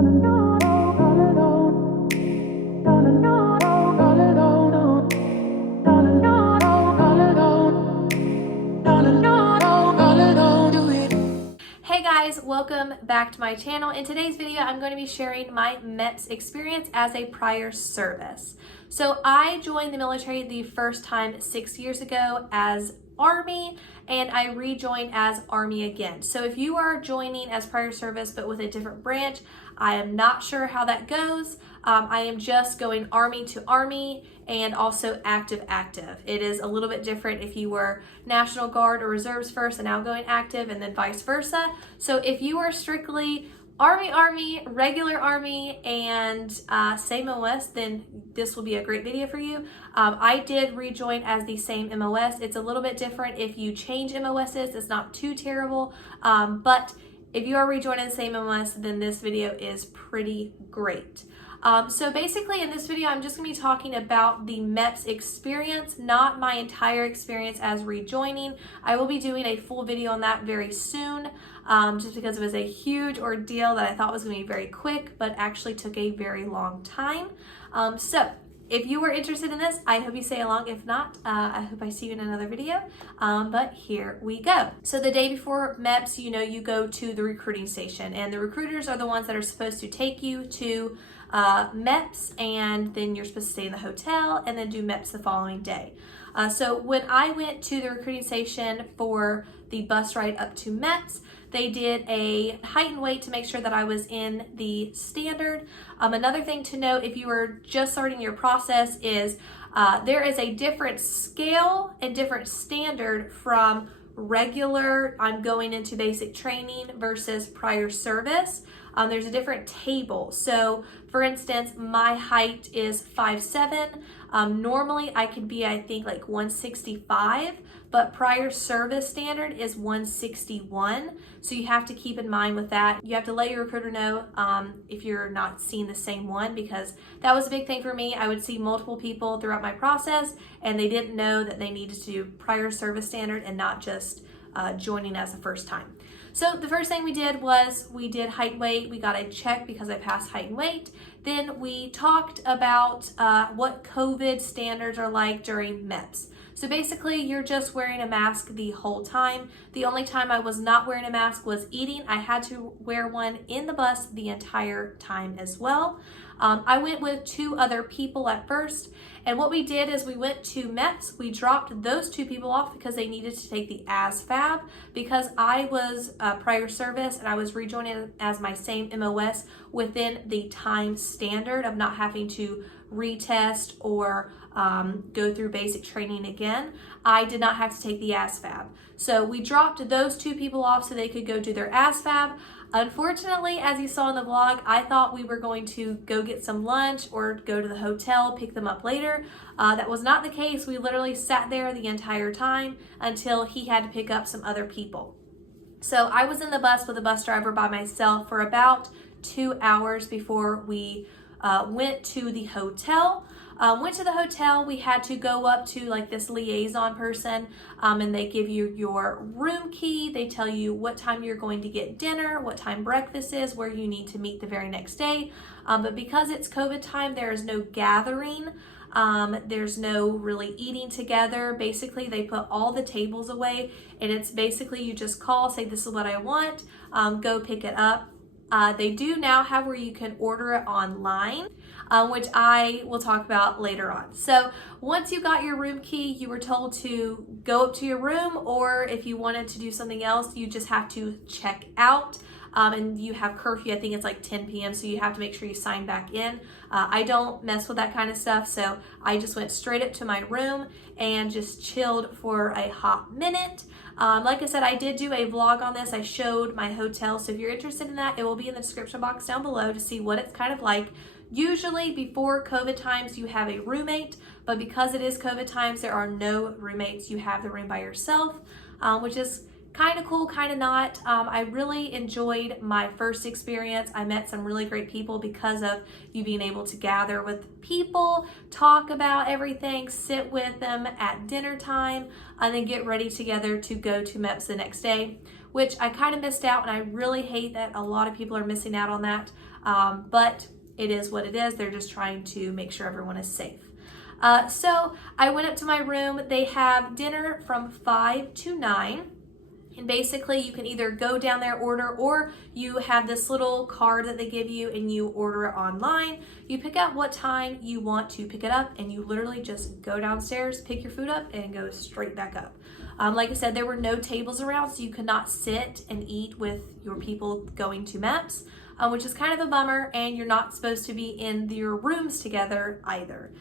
Hey guys, welcome back to my channel. In today's video, I'm going to be sharing my Meps experience as a prior service. So I joined the military the first time 6 years ago as Army, and I rejoined as Army again. So if you are joining as prior service but with a different branch, I am not sure how that goes. I am just going Army to Army and also active. It is a little bit different if you were National Guard or Reserves first and now going active, and then vice versa. So if you are strictly Army, regular Army, and same MOS, then this will be a great video for you. I did rejoin as the same MOS. It's a little bit different if you change MOSs. It's not too terrible, but if you are rejoining the same MOS, then this video is pretty great. So basically in this video, I'm just gonna be talking about the Meps experience, not my entire experience as rejoining. I will be doing a full video on that very soon, just because it was a huge ordeal that I thought was gonna be very quick, but actually took a very long time. So if you were interested in this, I hope you stay along. If not, I hope I see you in another video, but here we go. So the day before Meps, you go to the recruiting station, and the recruiters are the ones that are supposed to take you to Meps, and then you're supposed to stay in the hotel and then do Meps the following day. So when I went to the recruiting station for the bus ride up to Meps, they did a height and weight to make sure that I was in the standard. Another thing to note, if you are just starting your process, is there is a different scale and different standard from regular, I'm going into basic training, versus prior service. There's a different table. So for instance, my height is 5'7". Normally I could be, I think, like 165, but prior service standard is 161. So you have to keep in mind with that. You have to let your recruiter know if you're not seeing the same one, because that was a big thing for me. I would see multiple people throughout my process, and they didn't know that they needed to do prior service standard and not just joining as the first time. So the first thing we did was we did height and weight. We got a check because I passed height and weight. Then we talked about what COVID standards are like during Meps. So basically you're just wearing a mask the whole time. The only time I was not wearing a mask was eating. I had to wear one in the bus the entire time as well. I went with 2 other people at first, and what we did is we went to Meps. We dropped those 2 people off because they needed to take the ASFAB, because I was prior service and I was rejoining as my same MOS within the time standard of not having to retest or go through basic training again. I did not have to take the ASFAB. So we dropped those 2 people off so they could go do their ASFAB. Unfortunately, as you saw in the vlog, I thought we were going to go get some lunch or go to the hotel, pick them up later. That was not the case. We literally sat there the entire time until he had to pick up some other people. So I was in the bus with a bus driver by myself for about 2 hours before we went to the hotel. Went to the hotel, we had to go up to like this liaison person, and they give you your room key. They tell you what time you're going to get dinner, what time breakfast is, where you need to meet the very next day. But because it's COVID time, there is no gathering. There's no really eating together. Basically, they put all the tables away, and it's basically you just call, say this is what I want, go pick it up. They do now have where you can order it online, which I will talk about later on. So once you got your room key, you were told to go up to your room, or if you wanted to do something else, you just have to check out. And you have curfew, I think it's like 10 p.m. So you have to make sure you sign back in. I don't mess with that kind of stuff. So I just went straight up to my room and just chilled for a hot minute. Like I said, I did do a vlog on this. I showed my hotel. So if you're interested in that, it will be in the description box down below to see what it's kind of like. Usually before COVID times, you have a roommate, but because it is COVID times, there are no roommates. You have the room by yourself, which is kind of cool, kind of not. I really enjoyed my first experience. I met some really great people because of you being able to gather with people, talk about everything, sit with them at dinner time, and then get ready together to go to Meps the next day, which I kind of missed out, and I really hate that a lot of people are missing out on that. but it is what it is. They're just trying to make sure everyone is safe. So I went up to my room. They have dinner from 5 to 9. And basically you can either go down there, order, or you have this little card that they give you and you order it online. You pick out what time you want to pick it up and you literally just go downstairs, pick your food up and go straight back up. Like I said, there were no tables around, so you could not sit and eat with your people going to Meps, which is kind of a bummer, and you're not supposed to be in your rooms together either.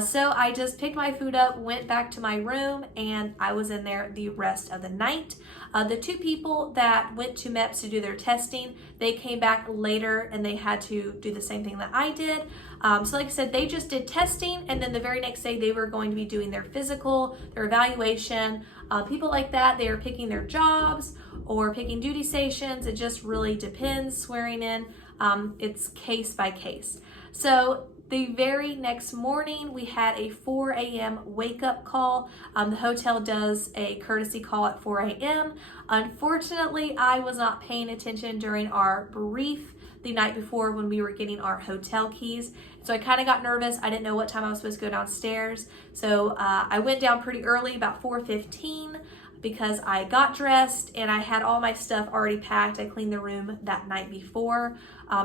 So I just picked my food up, went back to my room, and I was in there the rest of the night. The 2 people that went to Meps to do their testing, they came back later and they had to do the same thing that I did. So like I said, they just did testing, and then the very next day they were going to be doing their physical, their evaluation. People like that, they are picking their jobs or picking duty stations. It just really depends, swearing in. It's case by case. So the very next morning, we had a 4 a.m. wake-up call. The hotel does a courtesy call at 4 a.m. Unfortunately, I was not paying attention during our brief the night before when we were getting our hotel keys. So I kind of got nervous. I didn't know what time I was supposed to go downstairs. So I went down pretty early, about 4:15, because I got dressed and I had all my stuff already packed. I cleaned the room that night before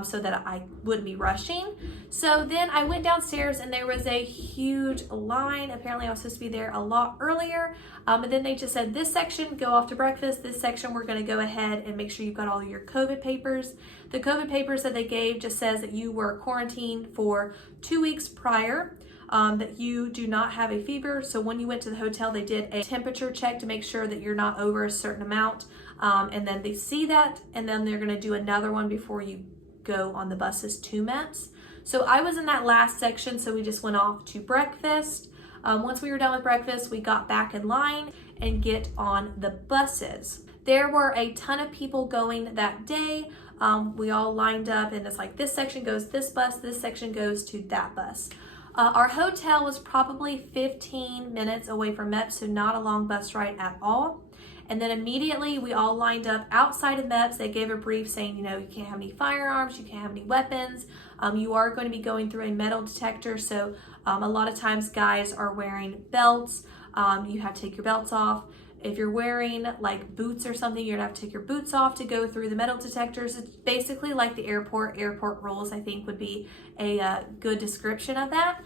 so that I wouldn't be rushing. So then I went downstairs and there was a huge line. Apparently I was supposed to be there a lot earlier. And then they just said, this section, go off to breakfast. This section, we're gonna go ahead and make sure you've got all your COVID papers. The COVID papers that they gave just says that you were quarantined for 2 weeks prior. That you do not have a fever. So when you went to the hotel, they did a temperature check to make sure that you're not over a certain amount. And then they see that, and then they're gonna do another one before you go on the buses to Meps. So I was in that last section, so we just went off to breakfast. Once we were done with breakfast, we got back in line and get on the buses. There were a ton of people going that day. We all lined up and it's like, this section goes this bus, this section goes to that bus. Our hotel was probably 15 minutes away from Meps, so not a long bus ride at all. And then immediately we all lined up outside of Meps. They gave a brief saying, you know, you can't have any firearms, you can't have any weapons. You are going to be going through a metal detector, so a lot of times guys are wearing belts. You have to take your belts off. If you're wearing like boots or something, you're gonna have to take your boots off to go through the metal detectors. It's basically like the airport rules, I think would be a good description of that.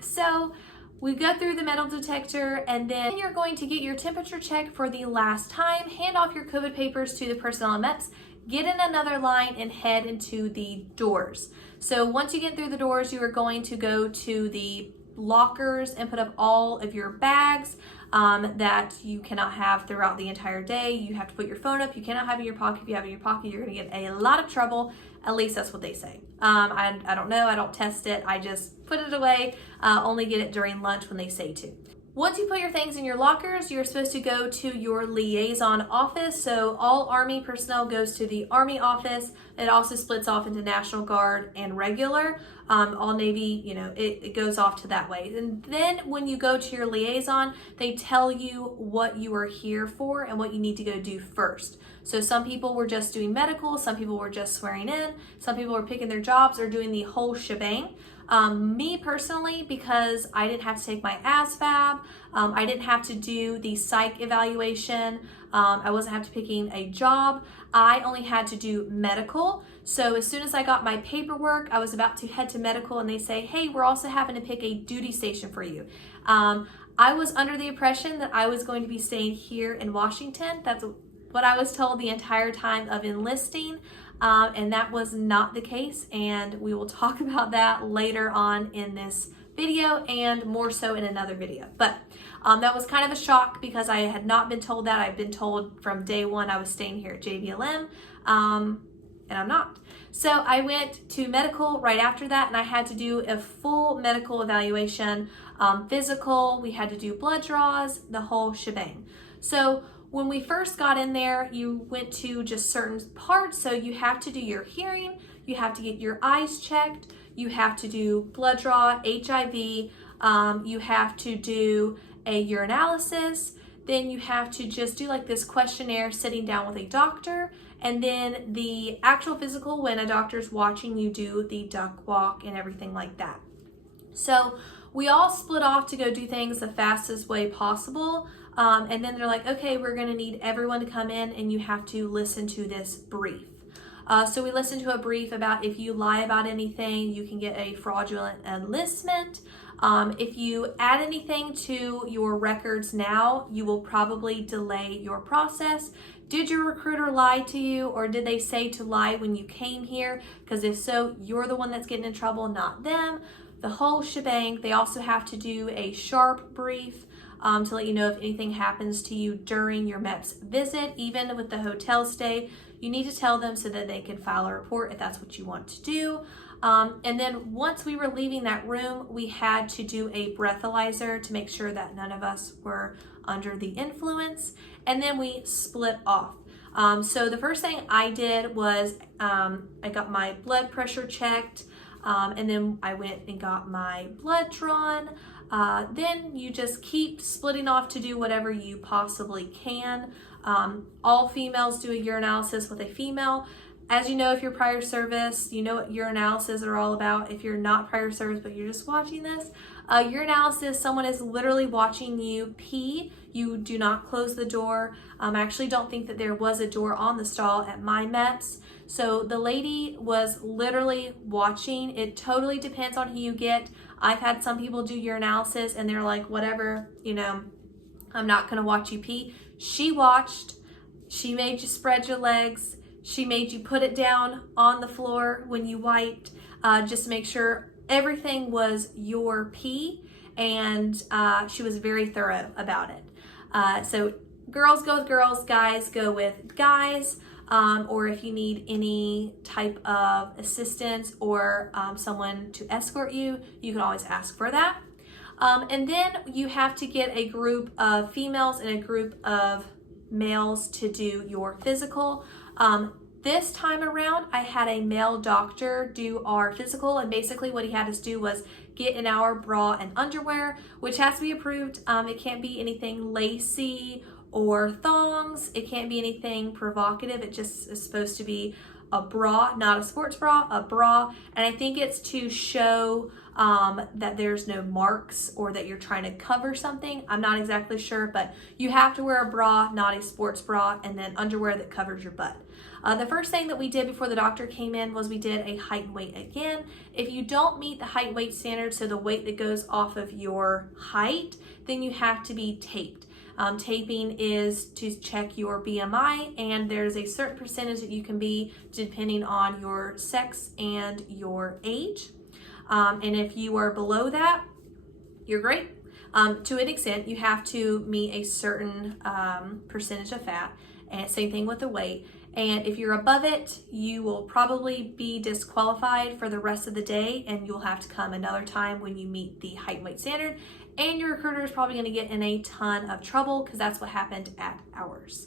So we go through the metal detector and then you're going to get your temperature check for the last time, hand off your COVID papers to the personnel at Meps, get in another line and head into the doors. So once you get through the doors, you are going to go to the lockers and put up all of your bags that you cannot have throughout the entire day. You have to put your phone up. You cannot have it in your pocket. If you have it in your pocket, you're going to get a lot of trouble. At least that's what they say. I don't know. I don't test it. I just put it away. Only get it during lunch when they say to. Once you put your things in your lockers, you're supposed to go to your liaison office. So all Army personnel goes to the Army office. It also splits off into National Guard and regular. All Navy, you know, it goes off to that way. And then when you go to your liaison, they tell you what you are here for and what you need to go do first. So some people were just doing medical, some people were just swearing in, some people were picking their jobs or doing the whole shebang. Me personally, because I didn't have to take my ASVAB, I didn't have to do the psych evaluation, I wasn't have to picking a job, I only had to do medical. So as soon as I got my paperwork, I was about to head to medical and they say, hey, we're also having to pick a duty station for you. I was under the impression that I was going to be staying here in Washington. That's what I was told the entire time of enlisting. And that was not the case, and we will talk about that later on in this video and more so in another video. But that was kind of a shock because I had not been told that. I've been told from day one I was staying here at JBLM, and I'm not. So I went to medical right after that, and I had to do a full medical evaluation, physical, we had to do blood draws, the whole shebang. So when we first got in there, you went to just certain parts. So you have to do your hearing, you have to get your eyes checked, you have to do blood draw, HIV, you have to do a urinalysis, then you have to just do like this questionnaire sitting down with a doctor, And then the actual physical, when a doctor's watching you do the duck walk and everything like that. So we all split off to go do things the fastest way possible. And then they're like, okay, we're gonna need everyone to come in and you have to listen to this brief. So we listened to a brief about if you lie about anything, you can get a fraudulent enlistment. If you add anything to your records now, you will probably delay your process. Did your recruiter lie to you, or did they say to lie when you came here? Because if so, you're the one that's getting in trouble, not them. The whole shebang. They also have to do a sharp brief to let you know if anything happens to you during your Meps visit. Even with the hotel stay, you need to tell them so that they can file a report if that's what you want to do. And then once we were leaving that room, we had to do a breathalyzer to make sure that none of us were under the influence. And then we split off. So the first thing I did was I got my blood pressure checked, and then I went and got my blood drawn. Then you just keep splitting off to do whatever you possibly can. All females do a urinalysis with a female. As you know, if you're prior service, you know what urinalysis are all about. If you're not prior service, but you're just watching this, urinalysis, someone is literally watching you pee. You do not close the door. I actually don't think that there was a door on the stall at my Meps. So the lady was literally watching. It totally depends on who you get. I've had some people do urinalysis and they're like, whatever, you know, I'm not gonna watch you pee. She watched, she made you spread your legs. She made you put it down on the floor when you wiped, just to make sure everything was your pee, and she was very thorough about it. So girls go with girls, guys go with guys, or if you need any type of assistance or someone to escort you, you can always ask for that. And then you have to get a group of females and a group of males to do your physical. This time around, I had a male doctor do our physical, and basically what he had us do was get in our bra and underwear, which has to be approved. It can't be anything lacy or thongs. It can't be anything provocative. It just is supposed to be a bra, not a sports bra, a bra. And I think it's to show that there's no marks or that you're trying to cover something. I'm not exactly sure, but you have to wear a bra, not a sports bra, and then underwear that covers your butt. The first thing that we did before the doctor came in was we did a height and weight again. If you don't meet the height and weight standard, so the weight that goes off of your height, then you have to be taped. Taping is to check your BMI, and there's a certain percentage that you can be depending on your sex and your age. And if you are below that, you're great. To an extent, you have to meet a certain percentage of fat, and same thing with the weight. And if you're above it, you will probably be disqualified for the rest of the day, and you'll have to come another time when you meet the height and weight standard. And your recruiter is probably gonna get in a ton of trouble because that's what happened at ours.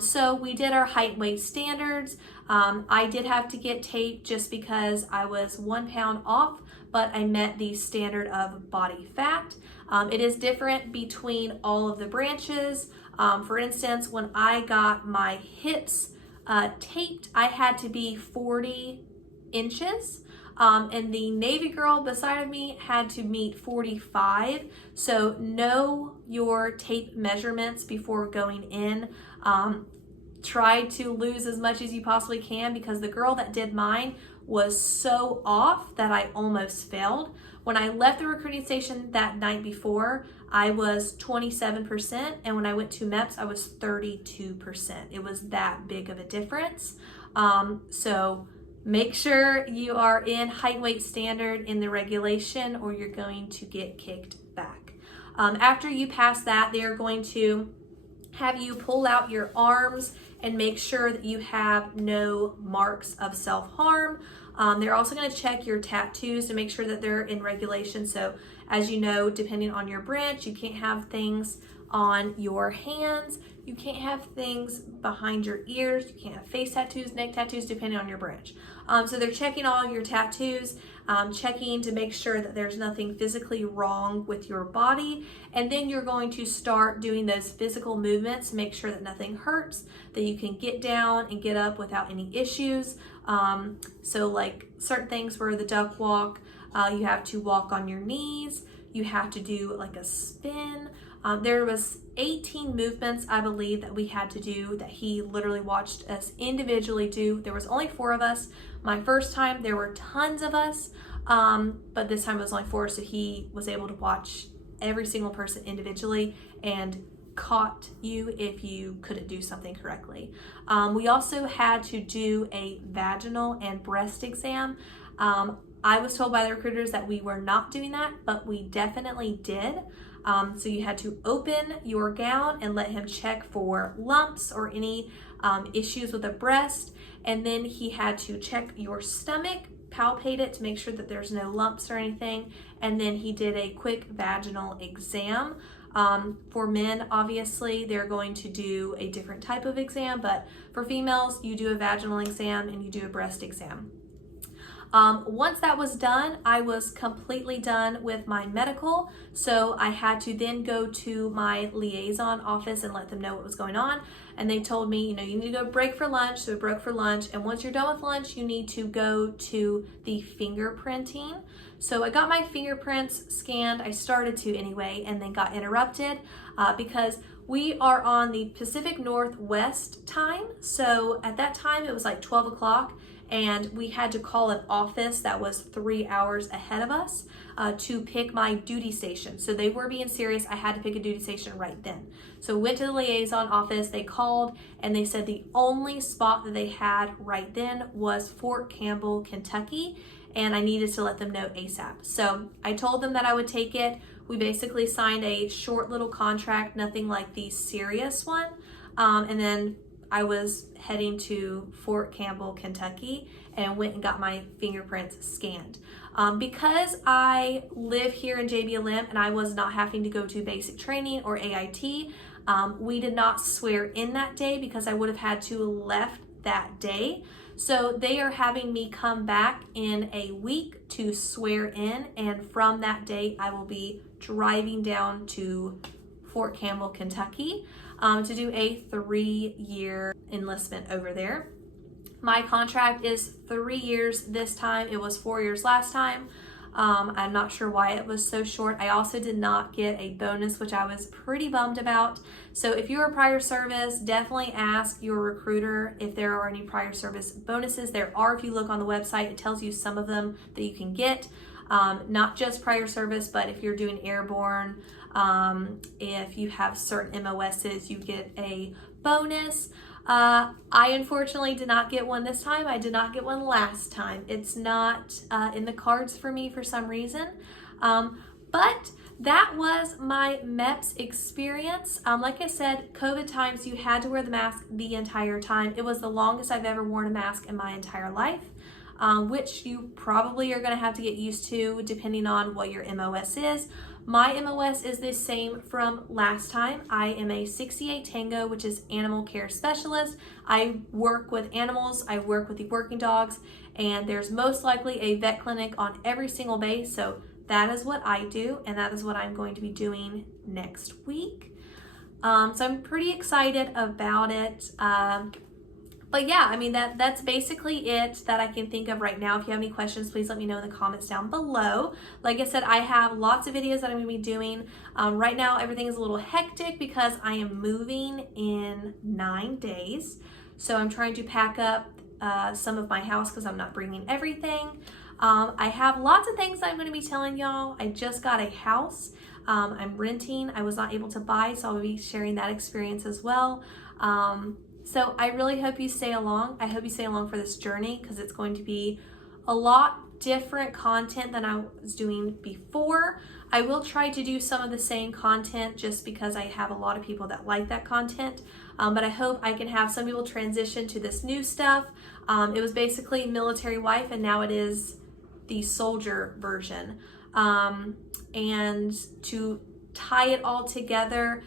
So we did our height and weight standards. I did have to get taped just because I was 1 pound off, but I met the standard of body fat. It is different between all of the branches. For instance, when I got my hips taped, I had to be 40 inches. And the Navy girl beside of me had to meet 45. So know your tape measurements before going in. Try to lose as much as you possibly can, because the girl that did mine was so off that I almost failed. When I left the recruiting station that night before, I was 27%, and when I went to Meps, I was 32%. It was that big of a difference. So make sure you are in height and weight standard in the regulation, or you're going to get kicked back. After you pass that, they are going to have you pull out your arms and make sure that you have no marks of self-harm. They're also going to check your tattoos to make sure that they're in regulation. So as you know, depending on your branch, you can't have things on your hands. You can't have things behind your ears. You can't have face tattoos, neck tattoos, depending on your branch. So they're checking all your tattoos, checking to make sure that there's nothing physically wrong with your body. And then you're going to start doing those physical movements to make sure that nothing hurts, that you can get down and get up without any issues. So like certain things where the duck walk, you have to walk on your knees. You have to do like a spin. There was 18 movements, I believe, that we had to do that he literally watched us individually do. There was only 4 of us. My first time, there were tons of us, but this time it was only 4, so he was able to watch every single person individually and caught you if you couldn't do something correctly. We also had to do a vaginal and breast exam. I was told by the recruiters that we were not doing that, but we definitely did. So you had to open your gown and let him check for lumps or any issues with the breast. And then he had to check your stomach, palpate it to make sure that there's no lumps or anything. And then he did a quick vaginal exam. For men, obviously, they're going to do a different type of exam, but for females, you do a vaginal exam and you do a breast exam. Once that was done, I was completely done with my medical. So I had to then go to my liaison office and let them know what was going on. And they told me, you need to go break for lunch. So we broke for lunch. And once you're done with lunch, you need to go to the fingerprinting. So I got my fingerprints scanned. I started to anyway, and then got interrupted because we are on the Pacific Northwest time. So at that time, it was like 12 o'clock. And we had to call an office that was 3 hours ahead of us to pick my duty station. So they were being serious. I had to pick a duty station right then. So went to the liaison office, they called, and they said the only spot that they had right then was Fort Campbell, Kentucky, and I needed to let them know ASAP. So I told them that I would take it. We basically signed a short little contract, nothing like the serious one. And then I was heading to Fort Campbell, Kentucky, and went and got my fingerprints scanned. Because I live here in JBLM and I was not having to go to basic training or AIT, we did not swear in that day because I would have had to left that day. So they are having me come back in a week to swear in, and from that day I will be driving down to Fort Campbell, Kentucky to do a 3-year enlistment over there. My contract is 3 years this time. It was 4 years last time. I'm not sure why it was so short. I also did not get a bonus, which I was pretty bummed about. So if you're a prior service, definitely ask your recruiter if there are any prior service bonuses. There are, if you look on the website, it tells you some of them that you can get. Not just prior service, but if you're doing airborne, if you have certain MOSs, you get a bonus. I unfortunately did not get one this time. I did not get one last time. It's not in the cards for me for some reason. But that was my Meps experience. Like I said, COVID times, you had to wear the mask the entire time. It was the longest I've ever worn a mask in my entire life. Which you probably are going to have to get used to depending on what your MOS is. My MOS is the same from last time. I am a 68 Tango, which is animal care specialist. I work with animals, I work with the working dogs, and there's most likely a vet clinic on every single base. So that is what I do, and that is what I'm going to be doing next week. So I'm pretty excited about it. But yeah, I mean, that's basically it that I can think of right now. If you have any questions, please let me know in the comments down below. Like I said, I have lots of videos that I'm going to be doing. Right now, everything is a little hectic because I am moving in 9 days. So I'm trying to pack up some of my house because I'm not bringing everything. I have lots of things that I'm going to be telling y'all. I just got a house. I'm renting. I was not able to buy, so I'll be sharing that experience as well. So I really hope you stay along. I hope you stay along for this journey because it's going to be a lot different content than I was doing before. I will try to do some of the same content just because I have a lot of people that like that content. But I hope I can have some people transition to this new stuff. It was basically military wife, and now it is the soldier version. And to tie it all together,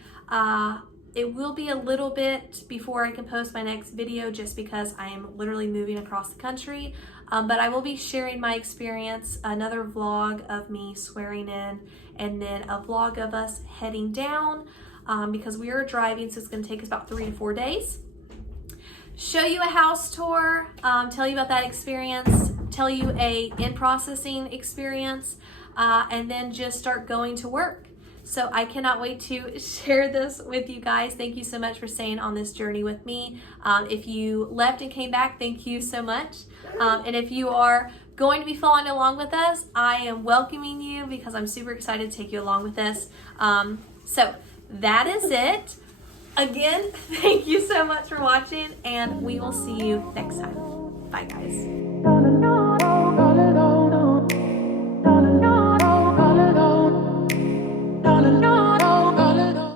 It will be a little bit before I can post my next video just because I am literally moving across the country. But I will be sharing my experience, another vlog of me swearing in, and then a vlog of us heading down because we are driving, so it's going to take us about 3 to 4 days. Show you a house tour, tell you about that experience, tell you a in-processing experience, and then just start going to work. So I cannot wait to share this with you guys. Thank you so much for staying on this journey with me. If you left and came back, thank you so much. And if you are going to be following along with us, I am welcoming you because I'm super excited to take you along with this. So that is it. Again, thank you so much for watching, and we will see you next time. Bye, guys.